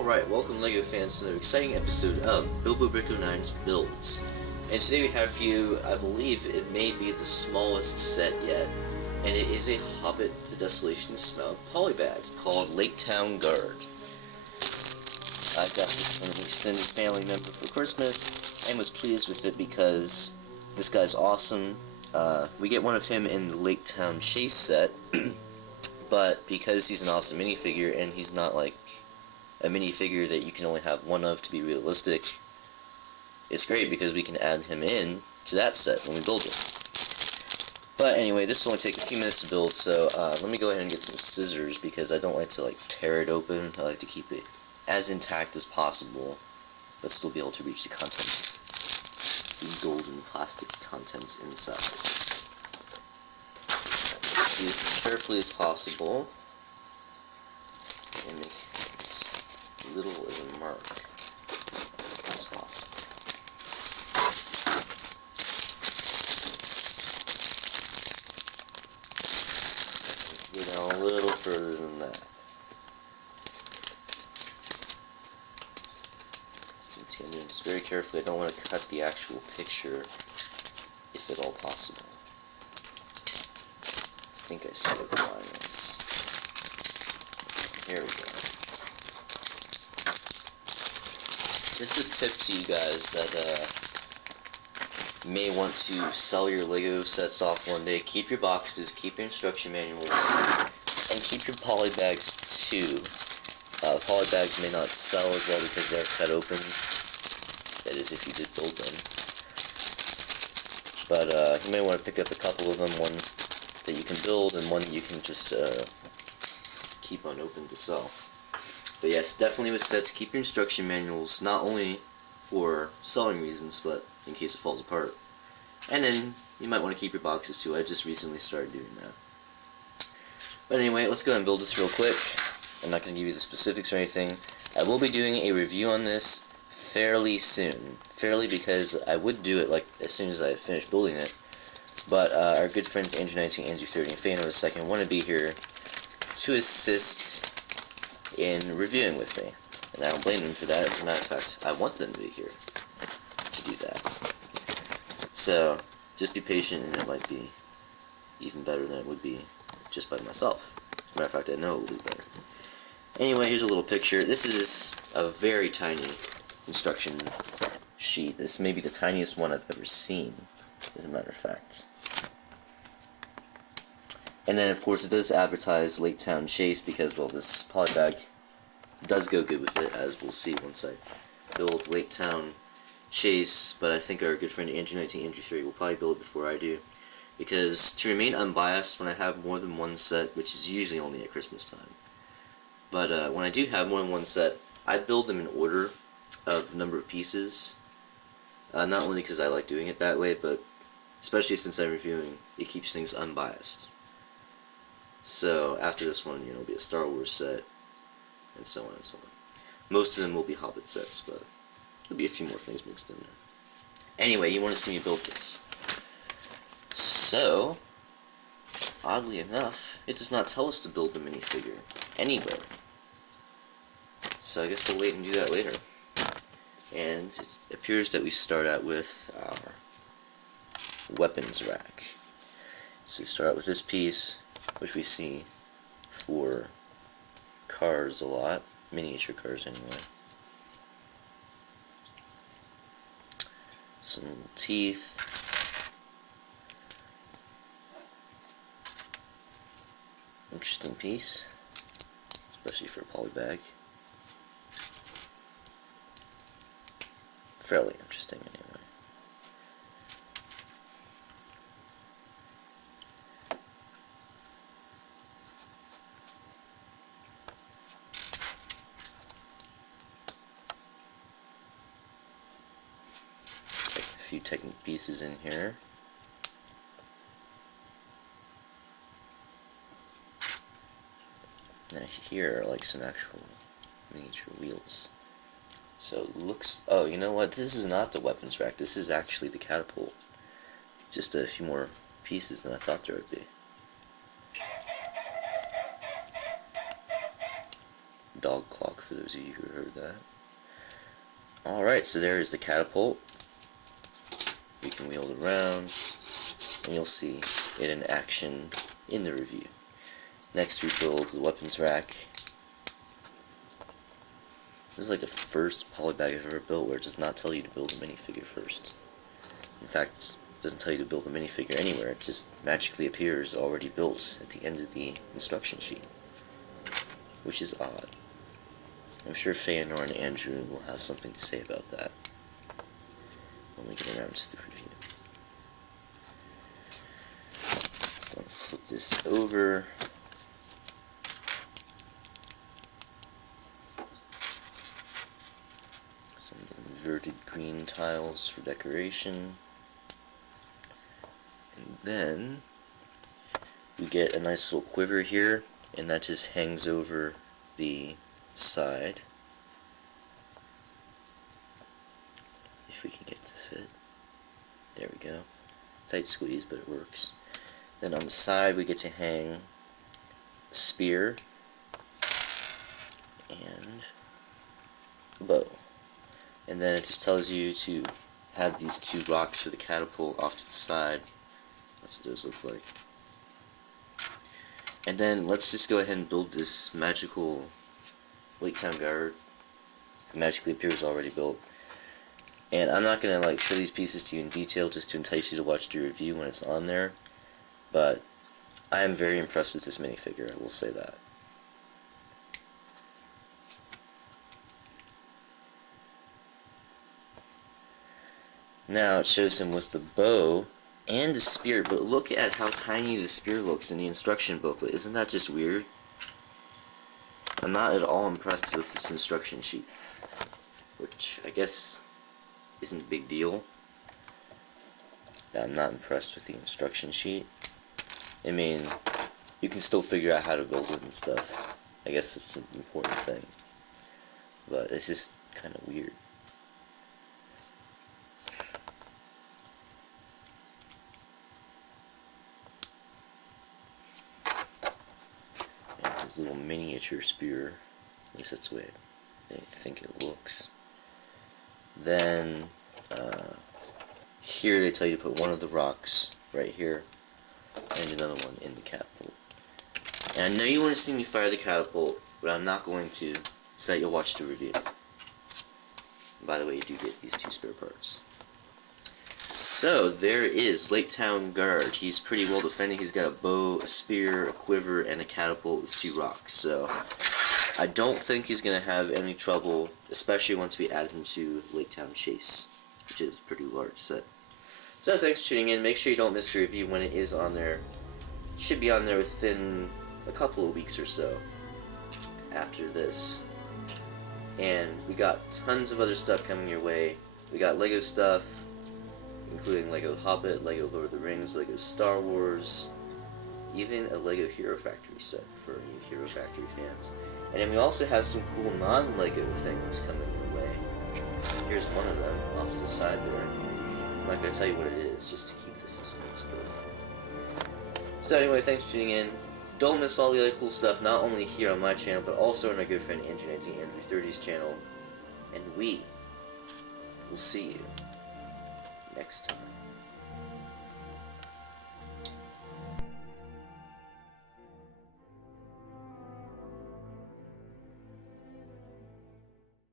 Alright, welcome LEGO fans to another exciting episode of BilboBrick09's Builds. And today we have for you, I believe it may be the smallest set yet, and it is a Hobbit the Desolation Smell polybag called Lake Town Guard. I got this from an extended family member for Christmas and was pleased with it because this guy's awesome. We get one of him in the Lake Town Chase set, but because he's an awesome minifigure and he's not like a minifigure that you can only have one of to be realistic, it's great because we can add him in to that set when we build it. But anyway, this will only take a few minutes to build, so let me go ahead and get some scissors because I don't like to tear it open. I like to keep it as intact as possible, but still be able to reach the contents, the golden plastic contents inside. Do this as carefully as possible and make as little of a mark as possible. Go down a little further than that. As you can see, I'm doing this very carefully. I don't want to cut the actual picture, if at all possible. I think I see what the line is. Here we go. This is a tip to you guys that may want to sell your LEGO sets off one day. Keep your boxes, keep your instruction manuals, and keep your poly bags too. Poly bags may not sell as well because they're cut open. That is, if you did build them. But you may want to pick up a couple of them, one that you can build and one you can just keep unopened to sell. But yes, definitely with sets, keep your instruction manuals, not only for selling reasons, but in case it falls apart. And then you might want to keep your boxes too. I just recently started doing that. But anyway, let's go ahead and build this real quick. I'm not going to give you the specifics or anything. I will be doing a review on this fairly soon. Fairly because I would do it as soon as I finish building it. But our good friends Andrew19, Andrew30, and Fano2 want to be here to assist in reviewing with me. And I don't blame them for that. As a matter of fact, I want them to be here to do that. So, just be patient and it might be even better than it would be just by myself. As a matter of fact, I know it will be better. Anyway, here's a little picture. This is a very tiny instruction sheet. This may be the tiniest one I've ever seen, as a matter of fact. And then, of course, it does advertise Lake Town Chase because, well, this poly bag does go good with it, as we'll see once I build Lake Town Chase. But I think our good friend Andrew19, Andrew30 will probably build it before I do, because to remain unbiased, when I have more than one set, which is usually only at Christmas time, but when I do have more than one set, I build them in order of number of pieces. Not only because I like doing it that way, but especially since I'm reviewing, it keeps things unbiased. So after this one, it'll be a Star Wars set, and so on and so on. Most of them will be Hobbit sets, but there'll be a few more things mixed in there. Anyway, you want to see me build this. So, oddly enough, it does not tell us to build the minifigure anywhere. So I guess we'll wait and do that later. And it appears that we start out with our weapons rack. So we start out with this piece, which we see for cars a lot, miniature cars anyway. Some little teeth. Interesting piece, especially for a poly bag. Fairly interesting anyway. Take a few technique pieces in here. Now here are some actual miniature wheels. So it looks, oh, you know what, this is not the weapons rack, this is actually the catapult. Just a few more pieces than I thought there would be. dog clock for those of you who heard that. Alright, so there is the catapult. You can wheel it around, and you'll see it in action in the review. Next we build the weapons rack. This is like the first polybag I've ever built where it does not tell you to build a minifigure first. In fact, it doesn't tell you to build a minifigure anywhere, it just magically appears already built at the end of the instruction sheet. Which is odd. I'm sure Feanor and Andrew will have something to say about that when we get around to the review. Just gonna flip this over. Some inverted green tiles for decoration. And then we get a nice little quiver here, and that just hangs over the side. If we can get it to fit. There we go. Tight squeeze, but it works. Then on the side we get to hang a spear and a bow. And then it just tells you to have these two rocks for the catapult off to the side. That's what those look like. And then let's just go ahead and build this magical Lake Town guard. It magically appears already built. And I'm not gonna show these pieces to you in detail just to entice you to watch the review when it's on there. But I am very impressed with this minifigure, I will say that. Now it shows him with the bow and the spear, but look at how tiny the spear looks in the instruction booklet. Isn't that just weird? I'm not at all impressed with this instruction sheet, which I guess isn't a big deal. I'm not impressed with the instruction sheet. I mean, you can still figure out how to build it and stuff. I guess it's an important thing. But it's just kind of weird. This little miniature spear, at least that's the way I think it looks. Then here they tell you to put one of the rocks right here and another one in the catapult. And I know you want to see me fire the catapult, but I'm not going to, so that you'll watch the review. By the way, you do get these two spare parts. So there is Lake Town Guard. He's pretty well defended. He's got a bow, a spear, a quiver, and a catapult with two rocks. So I don't think he's going to have any trouble, especially once we add him to Lake Town Chase, which is a pretty large set. So thanks for tuning in. Make sure you don't miss the review when it is on there. It should be on there within a couple of weeks or so after this. And we got tons of other stuff coming your way. We got Lego stuff, including Lego Hobbit, Lego Lord of the Rings, Lego Star Wars, even a Lego Hero Factory set for you Hero Factory fans. And then we also have some cool non-Lego things coming your way. Here's one of them off to the side there. I'm not going to tell you what it is, just to keep this suspense going. So anyway, thanks for tuning in. Don't miss all the other cool stuff, not only here on my channel, but also on our good friend Andrew30's channel. And we will see you next time.